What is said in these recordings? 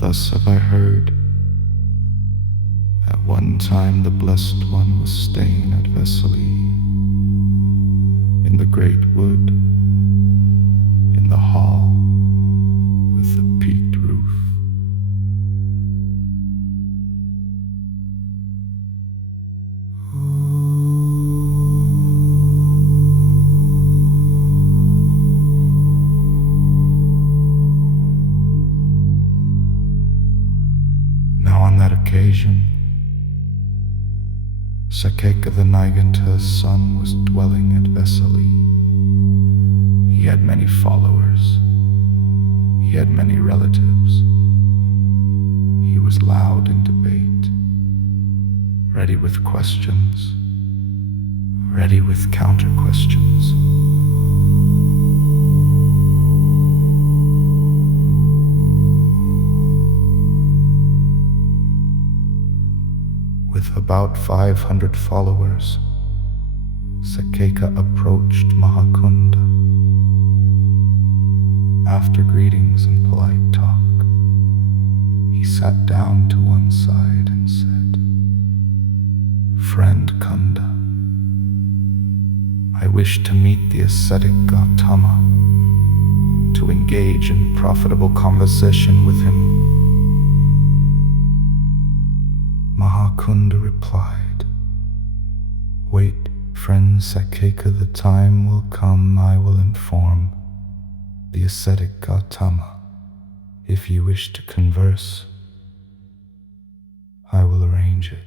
Thus have I heard. At one time the Blessed One was staying at Vesālī, in the great wood, in the hall with the peaked roof. Now on that occasion, Saccaka the Nigaṇṭha's son was dwelling at Vesālī. He had many followers. He had many relatives. He was loud in debate, ready with questions, ready with counter-questions. With about 500 followers, Saccaka approached Mahācunda. After greetings and polite talk, he sat down to one side and said, "Friend Cunda, I wish to meet the ascetic Gotama, to engage in profitable conversation with him." Mahācunda replied, "Wait, friend Saccaka, the time will come I will inform the ascetic Gotama. If you wish to converse, I will arrange it."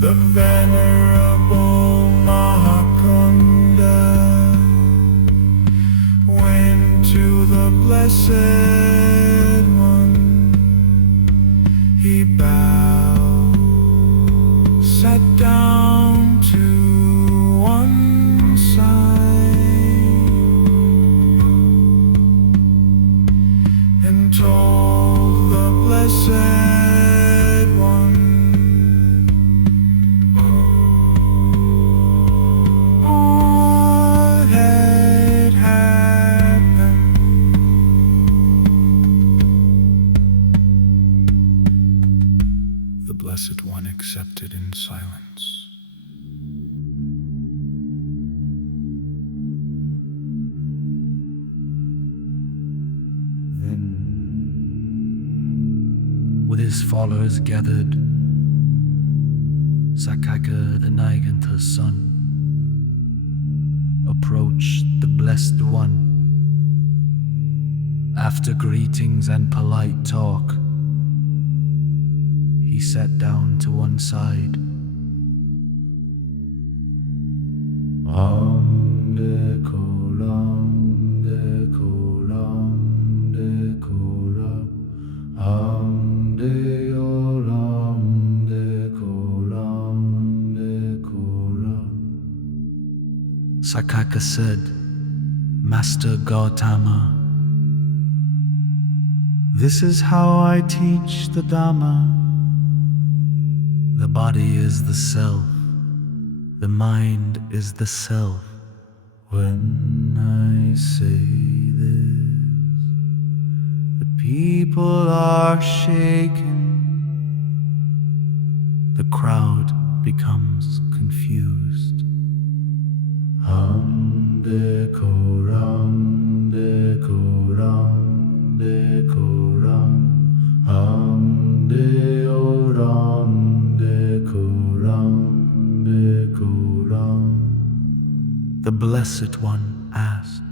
The venerable Mahācunda went to the Blessed One. He bowed, sat down to one side, and told the Blessed Blessed One accepted in silence. Then, with his followers gathered, Saccaka the Nigaṇṭha's son approached the Blessed One. After greetings and polite talk, he sat down to one side. Saccaka said, "Master Gotama, this is how I teach the Dhamma. The body is the self, the mind is the self. When I say this, the people are shaken. The crowd becomes confused. Hum de koram The Blessed One asked,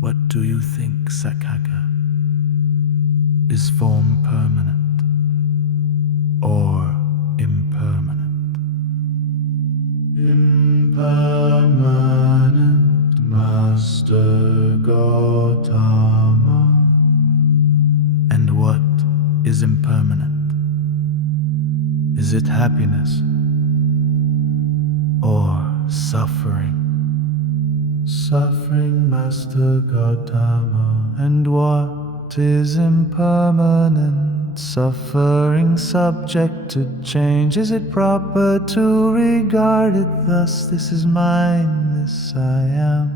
"What do you think, Saccaka? Is form permanent or impermanent?" Impermanent, Master Gotama. And what is impermanent? Is it happiness or suffering? Suffering, Master Gotama. And what is impermanent? Suffering, subject to change. Is it proper to regard it thus? This is mine, this I am,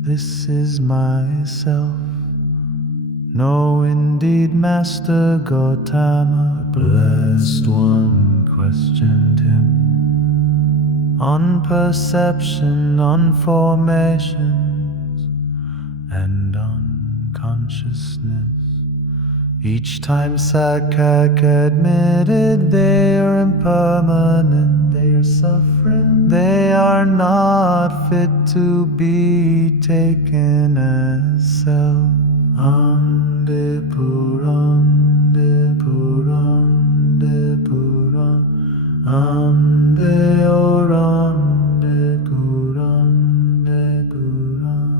this is myself. No, indeed, Master Gotama. The Blessed One questioned him on perception, on formations, and on consciousness. Each time Saccaka admitted they are impermanent, they are suffering, they are not fit to be taken as self. Ande Puran, De Puran, De Puran, Ande Oran, De Puran, De Puran.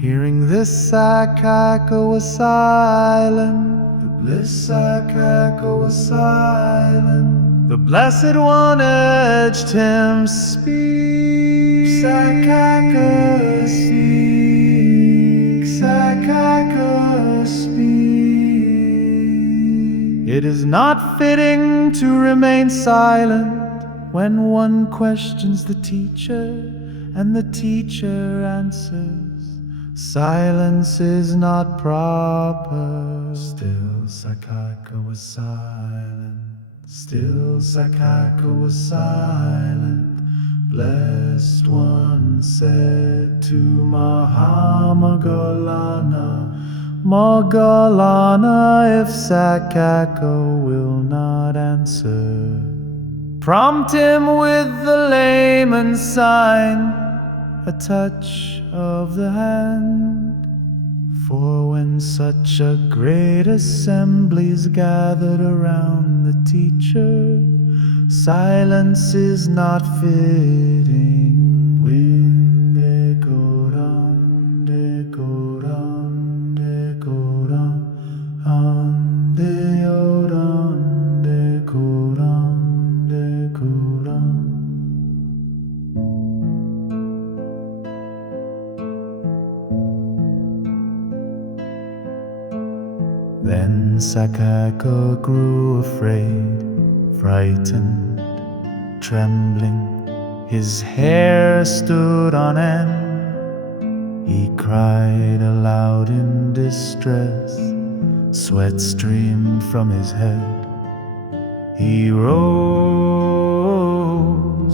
Hearing this, Saccaka was silent. The bliss Saccaka was silent. The Blessed One urged him, "Speak, Saccaka, speak, Saccaka, speak." It is not fitting to remain silent when one questions the teacher and the teacher answers. Silence is not proper. Still Saccaka was silent. Still Saccaka was silent. Blessed One said to Mahāsaccaka, Moggallana, if Saccaka will not answer, prompt him with the layman's sign, a touch of the hand. For when such a great assembly's gathered around the teacher, silence is not fitting. When decorum, decorum, decorum, deorum, decorum, decorum. Then Saccaka grew afraid, frightened, trembling. His hair stood on end. He cried aloud in distress. Sweat streamed from his head. He rose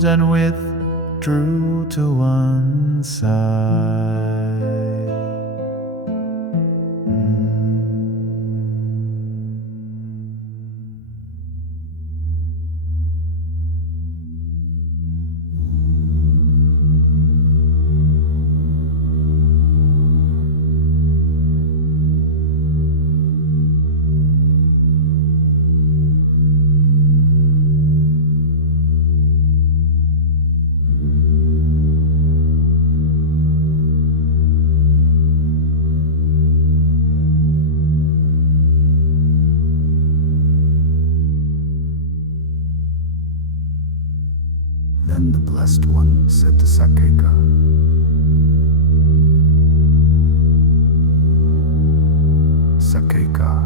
and withdrew to one side. Then the Blessed One said to Saccaka, Saccaka,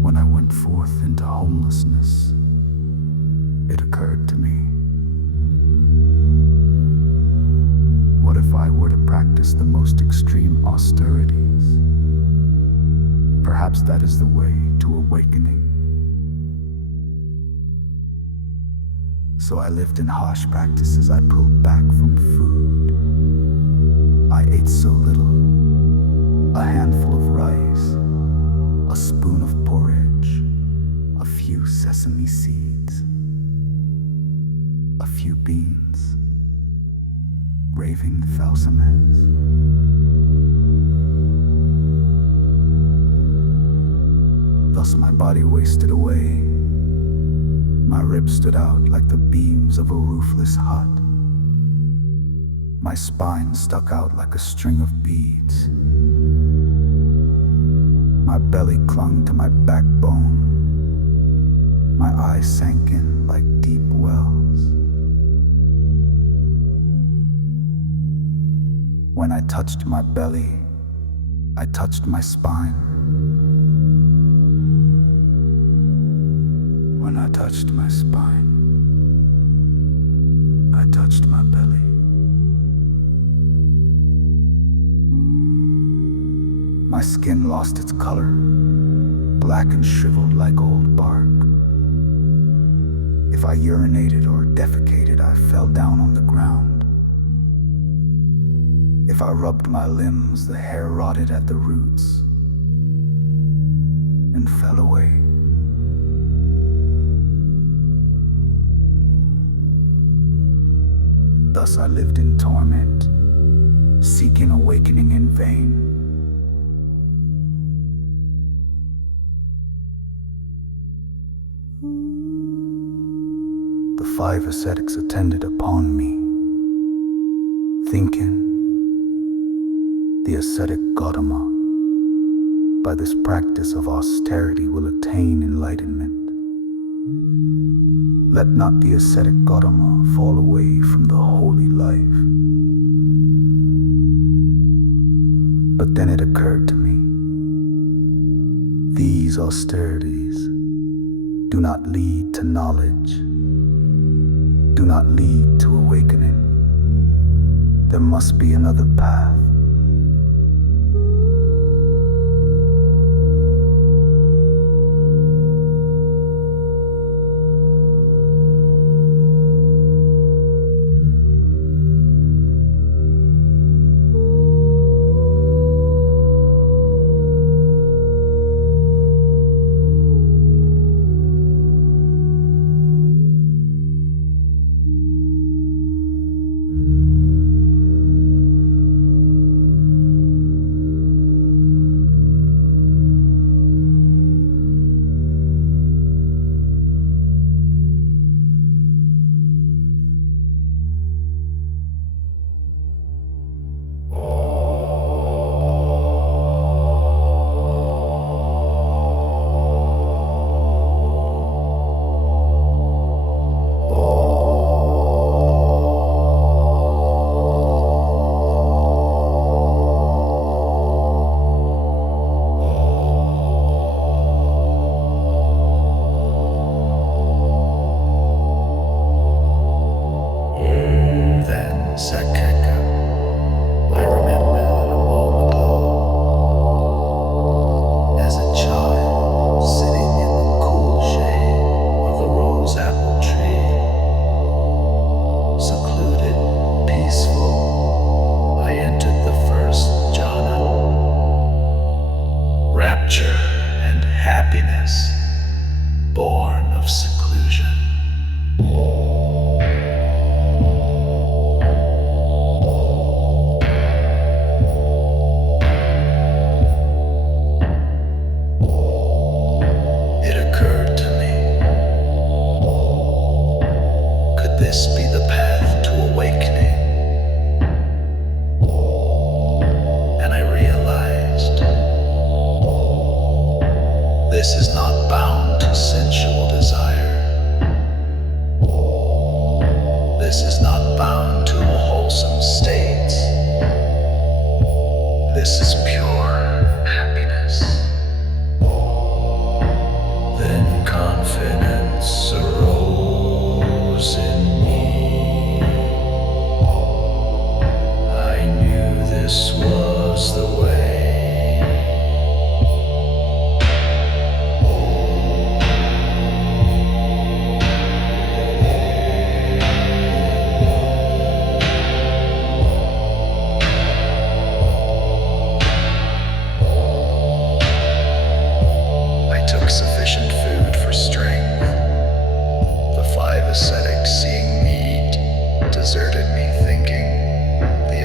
when I went forth into homelessness, it occurred to me, what if I were to practice the most extreme austerities? Perhaps that is the way to awakening. So I lived in harsh practices. I pulled back from food. I ate so little, a handful of rice, a spoon of porridge, a few sesame seeds, a few beans, raving thalsaments. Thus my body wasted away. My ribs stood out like the beams of a roofless hut. My spine stuck out like a string of beads. My belly clung to my backbone. My eyes sank in like deep wells. When I touched my belly, I touched my spine. When I touched my spine, I touched my belly. My skin lost its color, black and shriveled like old bark. If I urinated or defecated, I fell down on the ground. If I rubbed my limbs, the hair rotted at the roots and fell away. Thus I lived in torment, seeking awakening in vain. The 5 ascetics attended upon me, thinking the ascetic Gotama, by this practice of austerity, will attain enlightenment. Let not the ascetic Gotama fall away from the holy life. But then it occurred to me, these austerities do not lead to knowledge, do not lead to awakening. There must be another path.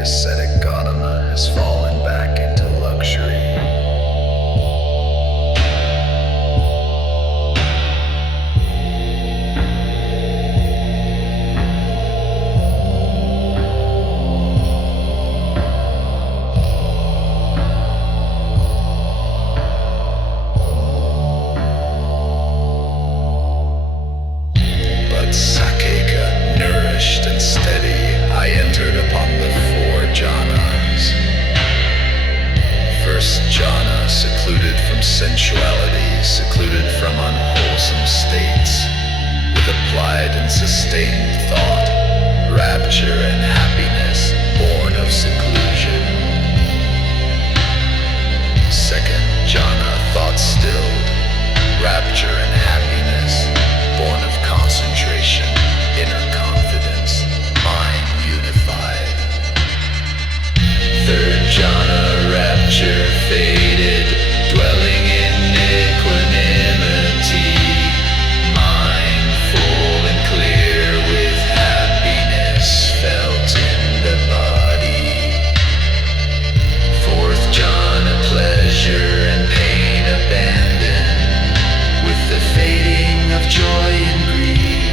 ascetic Gotama has fallen back into luxury. But Saccaka, nourished and steady, I entered upon the four jhanas. First jhana, secluded from sensuality, secluded from unwholesome states, with applied and sustained thought, rapture and happiness, born of seclusion. Second jhana, thought stilled, rapture and happiness, born of concentration, inner confidence, mind unified. Third jhana, rapture faded, dwelling in equanimity, mind full and clear with happiness felt in the body. Fourth jhana, pleasure and pain abandoned, with the fading of joy and grief,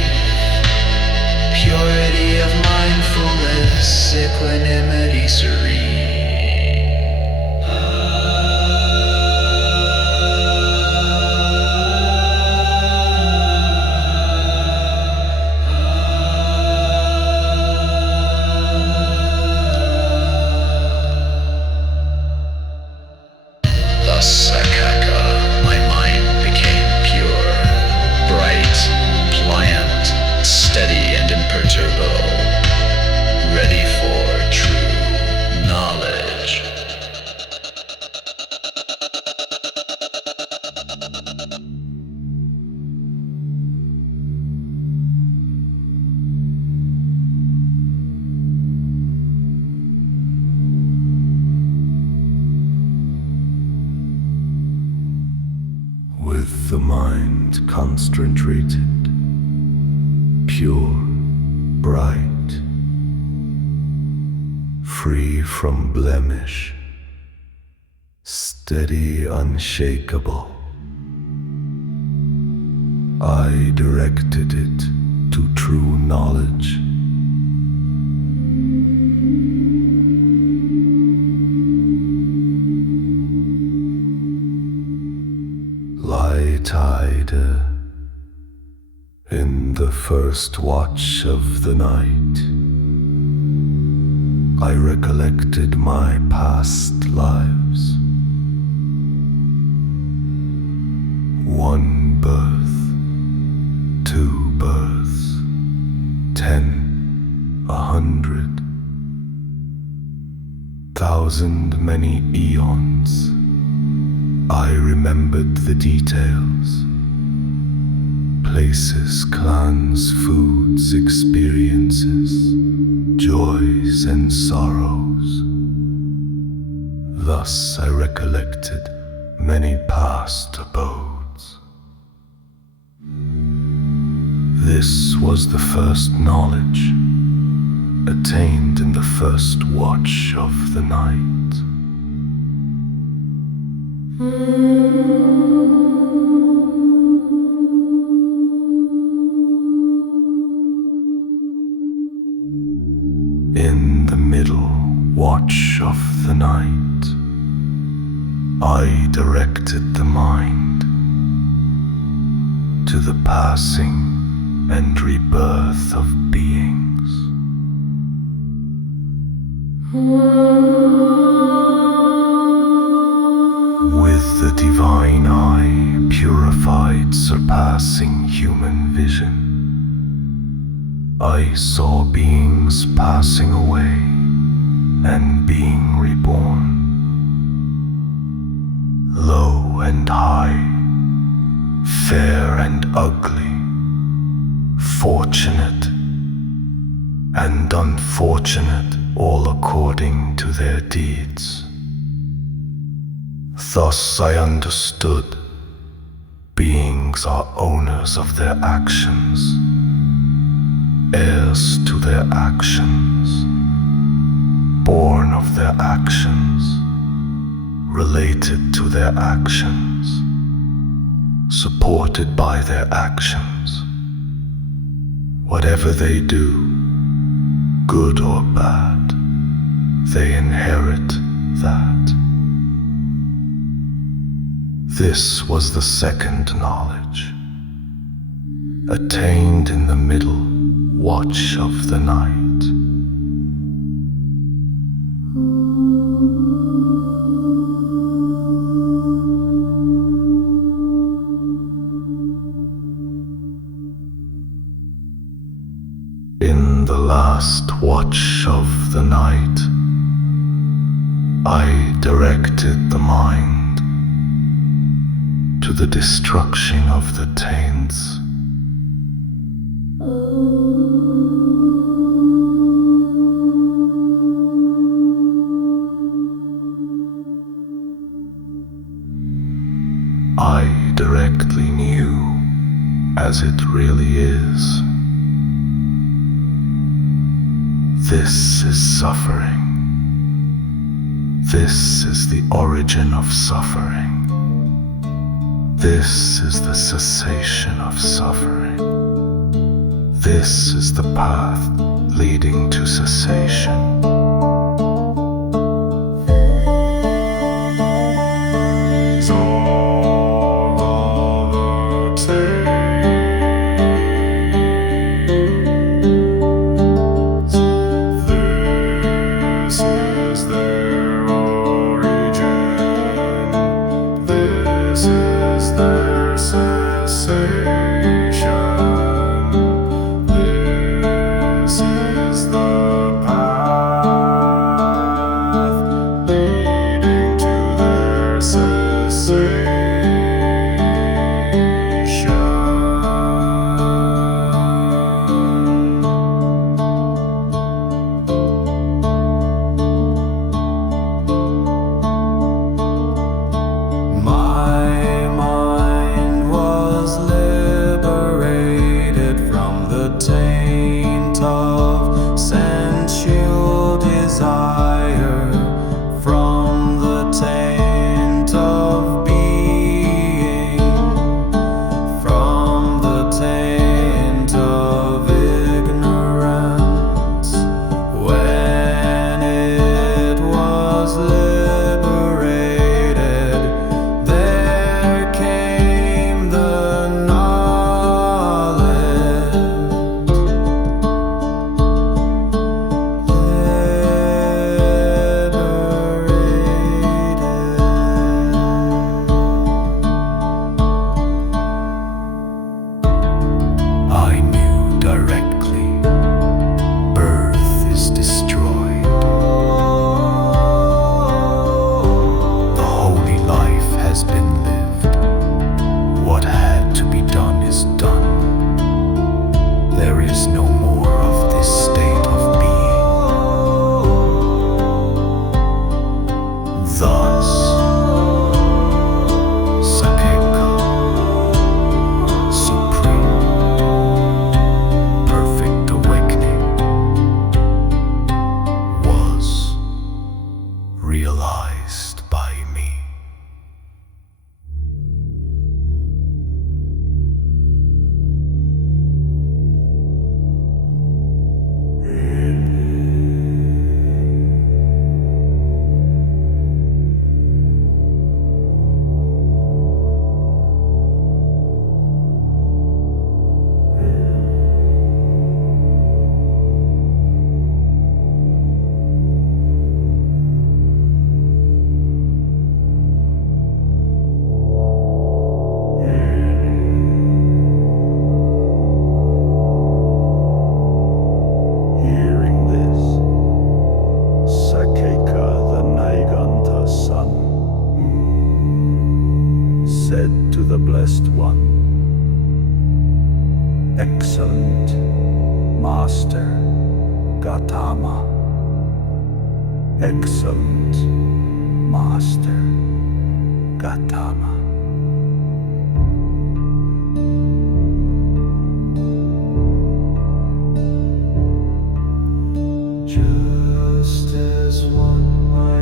purity of mindfulness, equanimity serene. Thus Saccaka, my mind became pure, bright, pliant, steady and imperturbable, ready for true knowledge. With the mind concentrated, pure, bright, free from blemish, steady, unshakable, I directed it to true knowledge. Light-eyed in the first watch of the night, I recollected my past lives. One birth, two births, 10, 100, 1,000 many eons. I remembered the details. Places, clans, foods, experiences, joys and sorrows. Thus I recollected many past abodes. This was the first knowledge, attained in the first watch of the night. In the middle watch of the night, I directed the mind to the passing and rebirth of beings. With the divine eye purified, surpassing human vision, I saw beings passing away and being reborn, low and high, fair and ugly, fortunate and unfortunate, all according to their deeds. Thus I understood beings are owners of their actions, heirs to their actions, born actions, related to their actions, supported by their actions. Whatever they do, good or bad, they inherit that. This was the second knowledge, attained in the middle watch of the night. In the last watch of the night, I directed the mind to the destruction of the taints. I directly knew, as it really is, this is suffering. This is the origin of suffering. This is the cessation of suffering. This is the path leading to cessation. Excellent Master Gotama. Excellent Master Gotama. Just as one might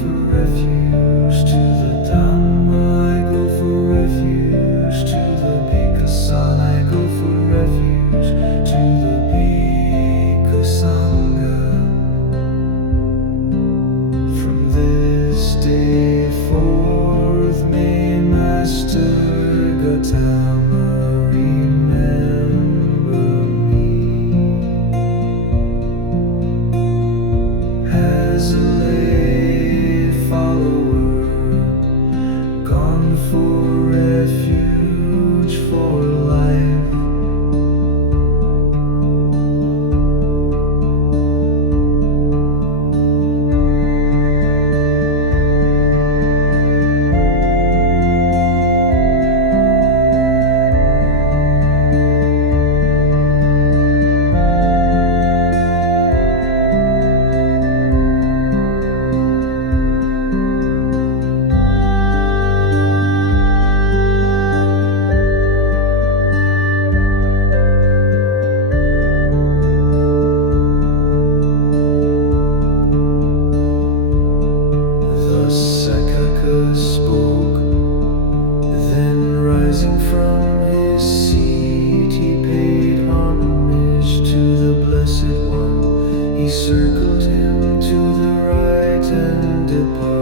for refuge. To the Dhamma I go for refuge. To the Bhikkhu-san I go for refuge. To the Bhikkhu-sangha. From this day forth may Master Gotama remember me as a lay follower, gone for refuge for life. Thus Saccaka spoke, then rising from his seat he paid homage to the Blessed One. He circled him to the right and departed.